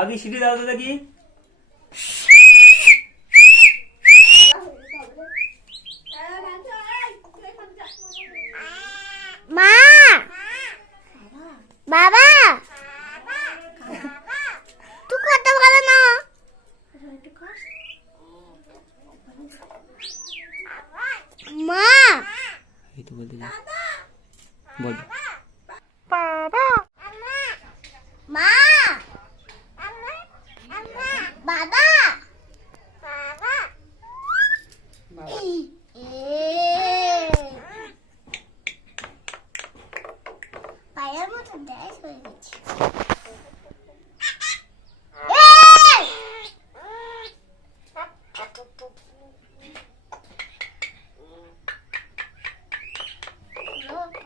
পাখি সিটি দাও তো দেখি। মা, বাবা, তুই কত ভালো না। মা, এই তো বলতে বল।